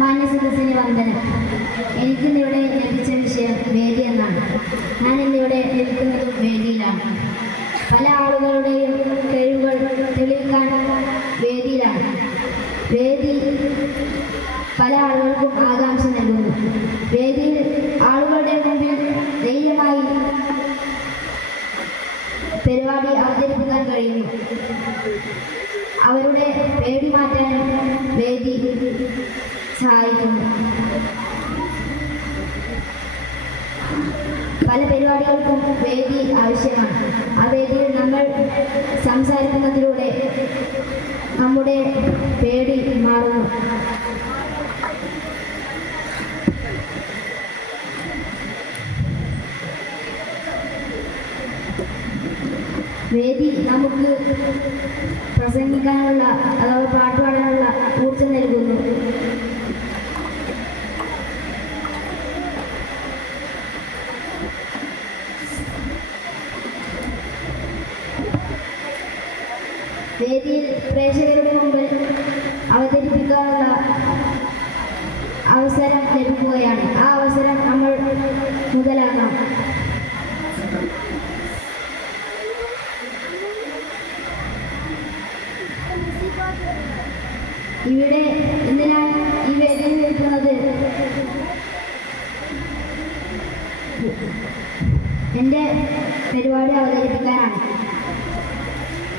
മാന്യസദസ്സിന് വന്ദനം. എനിക്കിന്നിവിടെ ലഭിച്ച വിഷയം വേദി എന്നാണ്. ഞാൻ ഇന്നിവിടെ നിൽക്കുന്നതും വേദിയിലാണ്. പല ആളുകളുടെയും കഴിവുകൾ തെളിയിക്കാൻ വേദിയിലാണ്. വേദി പല ആളുകൾക്കും ആകാംക്ഷ നൽകുന്നു. വേദിയിൽ ആളുകളുടെ മുമ്പിൽ ധൈര്യമായി പരിപാടി അവതരിപ്പിക്കാൻ കഴിയുന്നു. അവരുടെ പേടി മാറ്റാനും വേദി സഹായിക്കുന്നു. പല പരിപാടികൾക്കും വേദി ആവശ്യമാണ്. ആ വേദിയിൽ നമ്മൾ സംസാരിക്കുന്നതിലൂടെ നമ്മുടെ പേടി മാറുന്നു. വേദി നമുക്ക് പ്രസംഗിക്കാനുള്ള അഥവാ പാട്ട് പാടാനുള്ള ഊർജ്ജം നൽകുന്നു. വേദിയിൽ പ്രേക്ഷകരുടെ മുമ്പിൽ അവതരിപ്പിക്കാനുള്ള അവസരം ലഭിക്കുകയാണ്. ആ അവസരം നമ്മൾ മുതലാക്കണം. ഇവിടെ ഇന്ന് ഞാൻ ഈ വേദിയിൽ നിൽക്കുന്നത് എൻ്റെ പരിപാടി അവതരിപ്പിക്കാനാണ്.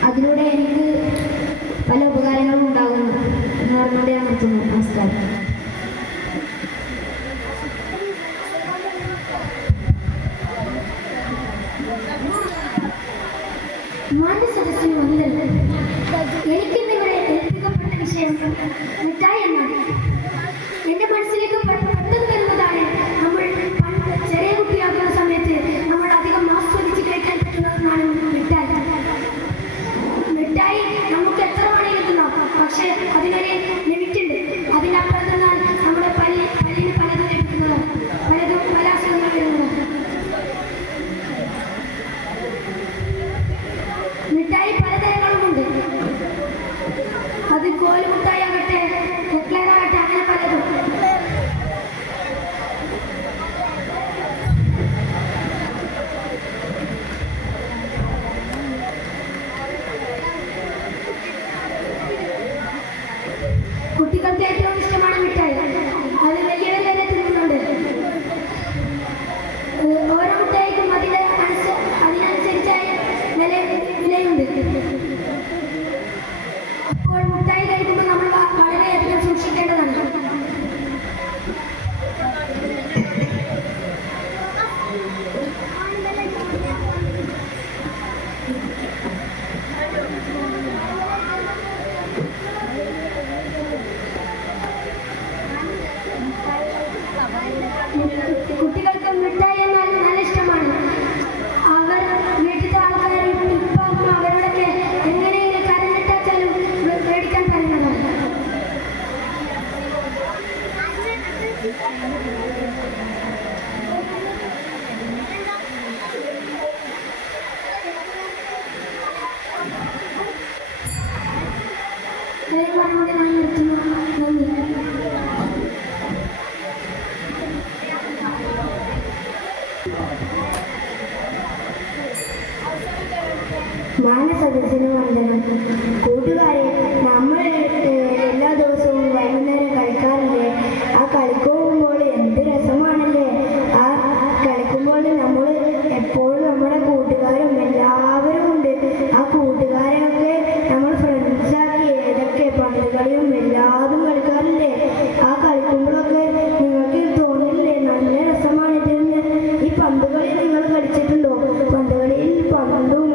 അതിലൂടെ എനിക്ക് പല ഉപകാരങ്ങളും ഉണ്ടാകുന്നു എന്ന് പറഞ്ഞുകൊണ്ട് ഞാൻ നിർത്തുന്നു. നമസ്കാരം. മാന്യസദസ്സിന് വന്ദനം. എനിക്കിന്നിവിടെ ഏൽപ്പിക്കപ്പെട്ട വിഷയം മിഠായി എന്നാണ്. എൻ്റെ മനസ്സിലേക്ക് പെട്ടെന്ന് വരുന്നതാണ് നമ്മൾ ചെറിയ കുട്ടിയാക്കുന്ന സമയത്ത് നമ്മൾ അധികം ആസ്വദിച്ച് കഴിക്കാൻ പറ്റുന്നതാണ് മിഠായി. മിഠായി നമുക്ക് എത്ര വേണമെങ്കിലും തിന്നാം. പക്ഷേ അതിനൊരു ലിമിറ്റ് ഉണ്ട്. അതിനപ്പുറം തിന്നാൽ നമ്മുടെ പല്ലിന് പലതും ലഭിക്കുന്നതാണ്, പലതും പല അസുഖങ്ങൾ വരുന്നതാണ്. മിഠായി പലതരങ്ങളുമുണ്ട്. അത് കോലുമുട്ടായി ആകട്ടെ, കട്ട്ലറാകട്ടെ, അങ്ങനെ പലതും. കുട്ടികൾക്ക് ഏറ്റവും ഇഷ്ടമാണ് മിഠായി. അത് വലിയവർ വരെ തിന്നുന്നുണ്ട്. ഓരോ മിഠായിക്കും അതിനനുസരിച്ചായി വിലയുണ്ട്. അപ്പോൾ മിഠായി കഴിക്കുമ്പോൾ നമ്മൾ വളരെയധികം സൂക്ഷിക്കേണ്ടതാണ്. കുട്ടികൾക്ക് മിഠായി എന്നാൽ നല്ല ഇഷ്ടമാണ്. അവർ വീട്ടിലത്തെ ആൾക്കാർ ഇപ്പം അവരോടൊക്കെ എങ്ങനെയെങ്കിലും കരഞ്ഞിട്ടാച്ചാലും മേടിക്കാൻ പറയുന്നതാണ്. പറഞ്ഞുകൊണ്ട് ഞാൻ നിർത്തുന്നു. നന്ദി. മാന്യസദസ്സിന് വന്ദനം. കൂട്ടുകാരെ, നമ്മൾ എല്ലാ ദിവസവും വൈകുന്നേരം കളിക്കാറില്ലേ? ആ കളിക്കുമ്പോൾ എന്ത് രസമാണല്ലേ? ആ കളിക്കുമ്പോൾ നമ്മൾ എപ്പോഴും നമ്മുടെ കൂട്ടുകാരും എല്ലാവരും ഉണ്ട്. ആ കൂട്ടുകാരെയൊക്കെ നമ്മൾ ഫ്രണ്ട്സാക്കി ഏതൊക്കെ പന്തുകളിയും എല്ലാതും കളിക്കാറില്ലേ? ആ കളിക്കുമ്പോഴൊക്കെ നിങ്ങൾക്ക് തോന്നില്ലേ നല്ല രസമാണിതെന്ന്? ഈ പന്തുകളി നിങ്ങൾ കളിച്ചിട്ടുണ്ടോ? പന്തുകളിയിൽ പന്തും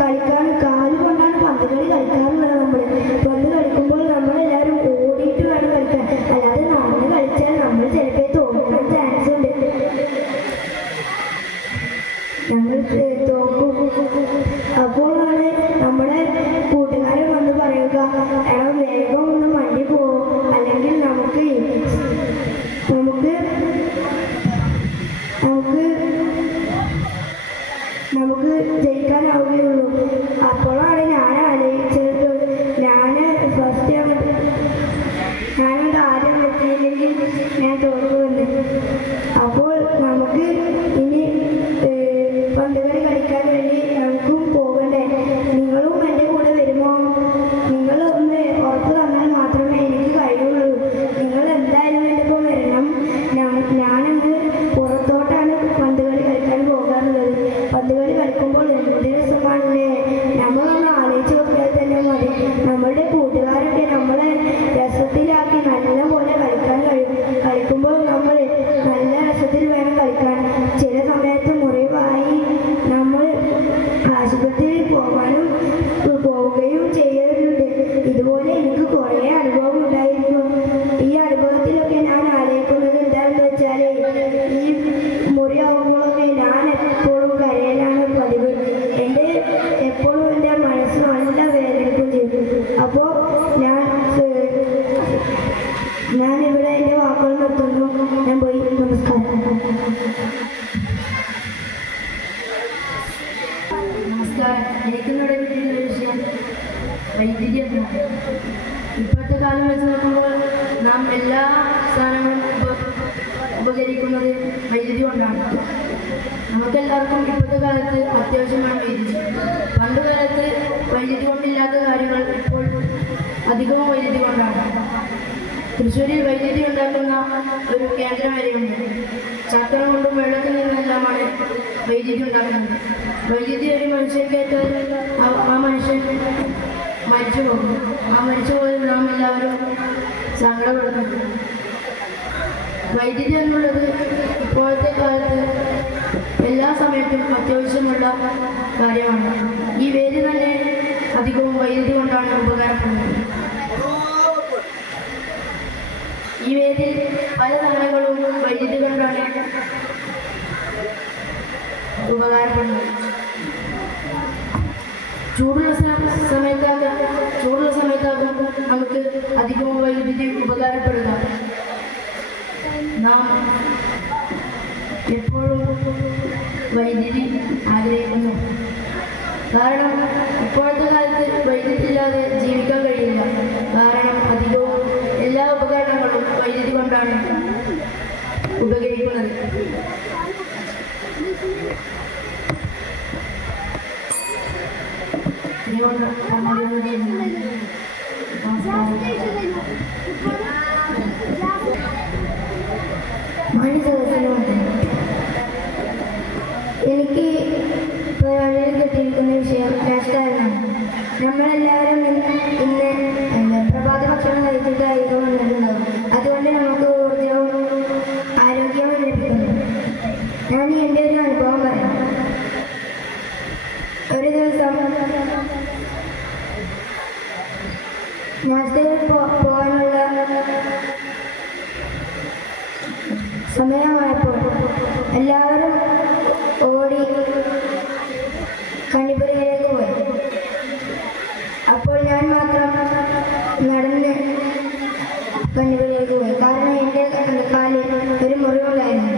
കളിക്കാൻ കാലുകൊണ്ടാണ് പന്തുകളി കളിക്കാറുള്ളത്. പന്ത് കളിക്കുമ്പോൾ നമ്മളെല്ലാവരും ഓടിയിട്ട് വേണം കളിക്കാൻ. അല്ലാതെ നടന്ന് കളിച്ചാൽ നമ്മൾ ചിലപ്പോൾ തോൽക്കാൻ ചാൻസ് ഉണ്ട്. നമ്മൾ തോക്കും. അപ്പോഴാണ് നമ്മുടെ കൂട്ടുകാരൻ വന്ന് പറയുക, എടാ വേഗം ഒന്ന് വണ്ടി പോകും, അല്ലെങ്കിൽ നമുക്ക് ജയിക്കാനാവുകയില്ല. നമസ്കാരം. എനിക്കിന്നിവിടെ കിട്ടിയ വിഷയം വൈദ്യുതി എന്നാണ്. ഇപ്പോഴത്തെ കാലം വെച്ച് നോക്കുമ്പോൾ നാം എല്ലാ സാധനങ്ങളും ഉപകരിക്കുന്നത് വൈദ്യുതി കൊണ്ടാണ്. നമുക്കെല്ലാവർക്കും ഇപ്പോഴത്തെ കാലത്ത് അത്യാവശ്യമാണ് വൈദ്യുതി. പണ്ട് കാലത്ത് വൈദ്യുതി കൊണ്ടില്ലാത്ത കാര്യങ്ങൾ ഇപ്പോൾ അധികവും വൈദ്യുതി കൊണ്ടാണ്. തൃശ്ശൂരിൽ വൈദ്യുതി ഉണ്ടാക്കുന്ന ഒരു കേന്ദ്രം വരെയുണ്ട്. ചക്രം കൊണ്ടും വെള്ളത്തിൽ നിന്നെല്ലാമാണ് വൈദ്യുതി ഉണ്ടാക്കുന്നത്. വൈദ്യുതി ഒരു മനുഷ്യർക്കേറ്റാൽ ആ മനുഷ്യൻ മരിച്ചു പോകും. ആ മരിച്ചു പോയാൽ നാം എല്ലാവരും സങ്കടപ്പെടുന്നുണ്ട്. വൈദ്യുതി എന്നുള്ളത് ഇപ്പോഴത്തെ കാലത്ത് എല്ലാ സമയത്തും അത്യാവശ്യമുള്ള കാര്യമാണ്. ഈ വേദി തന്നെ അധികവും വൈദ്യുതി കൊണ്ടാണ് ഉപകാരപ്പെടുന്നത്. ഈ വേദിയിൽ പല സാധനങ്ങളും വൈദ്യുതി കൊണ്ടാണ് ഉപകാരപ്പെടുന്നത്. ചൂടുള്ള സമയത്താകും നമുക്ക് അധികവും വൈദ്യുതി ഉപകാരപ്പെടുക. നാം എപ്പോഴും വൈദ്യുതി ആഗ്രഹിക്കുന്നു. കാരണം ഇപ്പോഴത്തെ കാലത്ത് വൈദ്യുതി ഇല്ലാതെ ജീവിക്കാൻ കഴിയില്ല. കാരണം അധികവും എല്ലാ ഉപകരണങ്ങളും വൈദ്യുതി കൊണ്ടാണ് ഉപകരിക്കുന്നത്. എനിക്ക് പരിപാടിയിൽ കിട്ടിയിരിക്കുന്ന വിഷയം രാഷ്ട്രീയമാണ്. നമ്മളെല്ലാവരും ഇന്ന് പ്രഭാത ഭക്ഷണം കഴിച്ചിട്ടായിരിക്കും വന്നിട്ടുണ്ടാവും. അതുകൊണ്ട് നമുക്ക് ഊർജവും ആരോഗ്യവും ലഭിക്കുന്നു. ഞാൻ എൻ്റെ ഒരു അനുഭവം പറയാം. ഒരു ദിവസം നാസ്തയിൽ പോകാനുള്ള സമയമായപ്പോൾ എല്ലാവരും ഓടി കണിപ്പുരയിലേക്ക് പോയി. അപ്പോൾ ഞാൻ മാത്രം നടന്ന് കണിപ്പുരയിലേക്ക് പോയി. കാരണം എൻ്റെ കാലിൽ ഒരു മുറിവുണ്ടായിരുന്നു.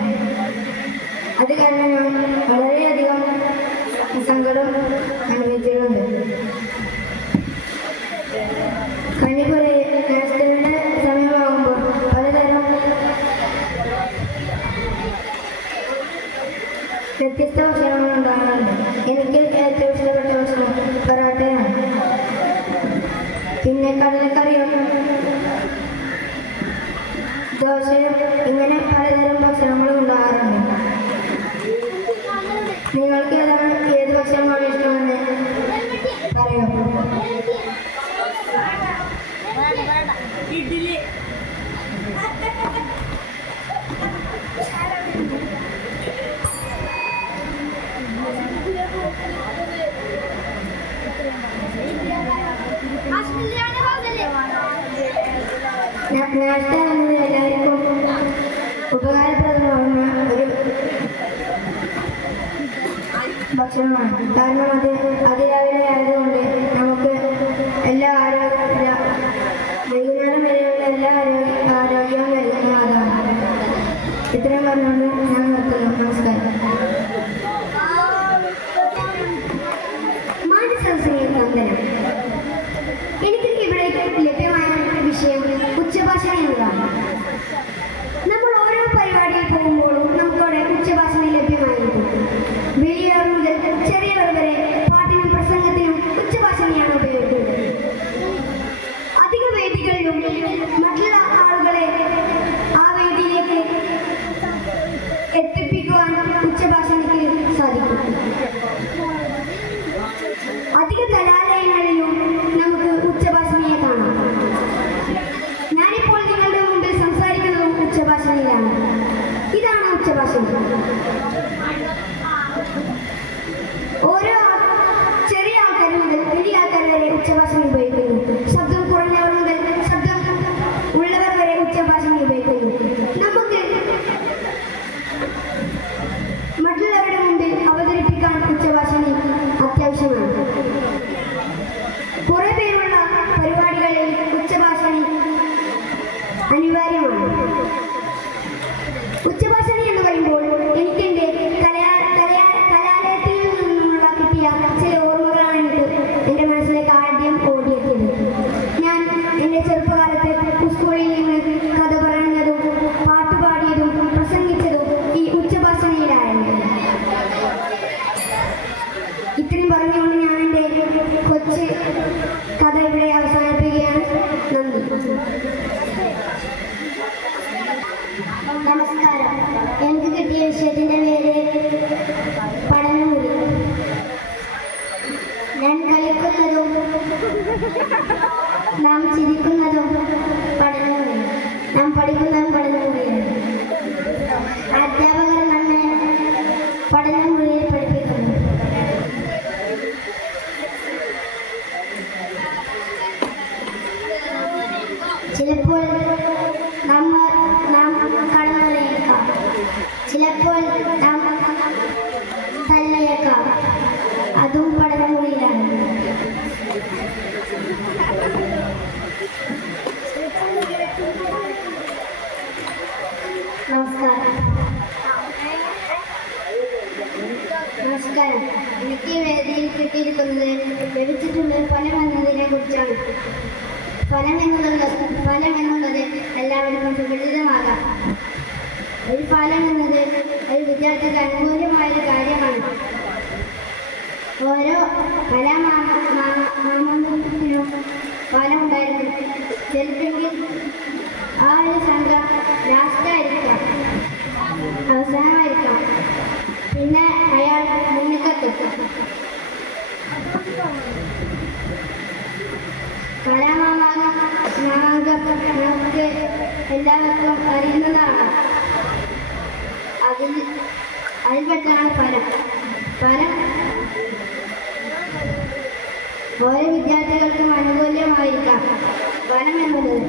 അത് കാരണം ഞാൻ വളരെയധികം സങ്കടം അനുഭവിച്ചിട്ടുണ്ട്. കണിപ്പുരയിൽ നാസ്തയുടെ സമയമാകുമ്പോൾ പലതരം വ്യത്യസ്ത ഭക്ഷണങ്ങൾ ഉണ്ടാകാറുണ്ട്. എനിക്ക് ഏറ്റവും ഇഷ്ടപ്പെട്ട ഭക്ഷണം പൊറാട്ടയാണ്. പിന്നെ കടലക്കറിയും ദോശയും ഇങ്ങനെ പലതരം ഭക്ഷണങ്ങളും ഉണ്ടാകാറുണ്ട്. നിങ്ങൾക്ക് ഏത് ഭക്ഷണമാണ് ഇഷ്ടമെന്ന് പറയാം. നാസ്ത എന്നത് എല്ലാവർക്കും ഉപകാരപ്രദമാകുന്ന ഒരു ഭക്ഷണമാണ്. കാരണം അതിരാവിലെ ആയതുകൊണ്ട് നമുക്ക് വൈകുന്നേരം വരെയുള്ള എല്ലാ ആരോഗ്യവും നൽകുന്ന അതാണ്. ഇത്രയും പറഞ്ഞുകൊണ്ട് ഞാൻ നിർത്തുന്നു. നമസ്കാരം. എനിക്ക് ഇവിടെ ലഭ്യമായ വിഷയം ഉച്ചഭാഷണം എന്നതാണ്. നമ്മൾ ഓരോ പരിപാടിയിൽ പോകുമ്പോഴും നമുക്കവിടെ ഉച്ചഭാഷണം ലഭ്യമായിരിക്കും. വലിയവർ മുതൽ ചെറിയവർ വരെ പാട്ടിനും പ്രസംഗത്തിനും ഉച്ചഭാഷണിയാണ് ഉപയോഗിക്കുന്നത്. അധിക വേദികളിലും മറ്റുള്ള ആളുകളെ ആ വേദിയിലേക്ക് എത്തിപ്പിക്കുവാൻ ഉച്ചഭാഷണിക്ക് സാധിക്കും. അധിക കലാലയങ്ങളിലും നമുക്ക് ഉച്ചഭാഷണിയെ കാണാം. ഞാനിപ്പോൾ നിങ്ങളുടെ മുമ്പിൽ സംസാരിക്കുന്നതും ഉച്ചഭാഷണിയിലാണ്. ഇതാണ് ഉച്ചഭാഷണി. ഓരോ ചെറിയ ആൾക്കാർ മുതൽ വലിയ ആൾക്കാർ വരെ ഉച്ചഭാഷണി ഉപയോഗിക്കുന്നു. ശബ്ദം കുറഞ്ഞവർ മുതൽ ശബ്ദം ഉള്ളവർ വരെ ഉച്ചഭാഷണി ഉപയോഗിക്കുന്നു. നമുക്ക് മറ്റുള്ളവരുടെ മുമ്പിൽ അവതരിപ്പിക്കാൻ ഉച്ചഭാഷണി അത്യാവശ്യമാണ്. പറഞ്ഞുകൊണ്ട് ഞാൻ എൻ്റെ കൊച്ചു കഥ ഇവിടെ അവസാനിപ്പിക്കുകയാണ്. നന്ദി. നമസ്കാരം. എനിക്ക് കിട്ടിയ വിഷയത്തിൻ്റെ പേര് പഠനമുറി. ഞാൻ കളിക്കുന്നതും നാം ചിരിക്കുന്നതും പഠനമുറി, നാം പഠിക്കുന്നതും പഠനമുറിയാണ്. അധ്യാപകർ നമ്മെ പഠനമുറിയിൽ പഠിപ്പിക്കുന്നു. ചിലപ്പോൾ നാം കടന്നേക്കാം, ചിലപ്പോൾ നാം തല്ലിയേക്കാം. അതും പഠനമുറിയിലാണ്. നമസ്കാരം. എനിക്ക് ഈ വേദിയിൽ കിട്ടിയിരിക്കുന്നത് ലഭിച്ചിട്ടുള്ള ഫലം എന്നതിനെ കുറിച്ചാണ്. ഫലം എന്നുള്ളത് എല്ലാവർക്കും സുപരിചിതമാകാം. ഒരു ഫലം എന്നത് ഒരു വിദ്യാർത്ഥിക്ക് അനുകൂലമായ ഒരു കാര്യമാണ്. ഓരോ കലാമാമത്തിനും ഫലം ഉണ്ടായിരുന്നു. ചിലപ്പോൾ ആ ഒരു സംഘം ലാസ്റ്റായിരിക്കാം, അവസാനമായിരിക്കാം, പിന്നെ അയാൾ മുന്നിലെത്തും. കലാമാമാങ്കം നമുക്ക് എല്ലാവർക്കും അറിയുന്നതാണ്. അതിൽപ്പെട്ടാണ് ഫലം. ഓരോ വിദ്യാർത്ഥികൾക്കും അനുകൂലമായിരിക്കാം ഫലം എന്നുള്ളത്.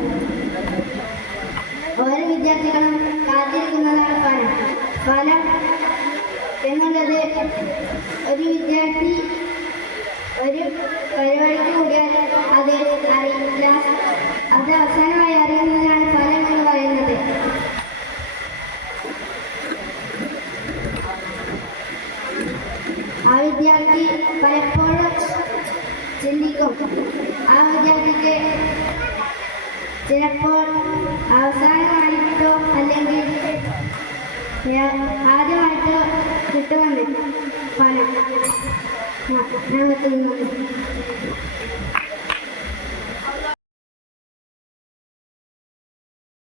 ഓരോ വിദ്യാർത്ഥികളും കാത്തിരിക്കുന്നതാണ് ഫലം എന്നുള്ളത്. ഒരു വിദ്യാർത്ഥി ഒരു പരിപാടിക്ക് കൂടിയാൽ അത് അറിയില്ല, അത് അവസാനമായി അറിയുന്നതാണ് ഫലം എന്ന് പറയുന്നത്. ആ വിദ്യാർത്ഥി പലപ്പോഴും ചിന്തിക്കും. ആ വിദ്യാർത്ഥിക്ക് ചിലപ്പോൾ അവസാനമായിട്ടോ അല്ലെങ്കിൽ ആദ്യമായിട്ടോ കിട്ടുമെന്ന് ഫലം. ഞാൻ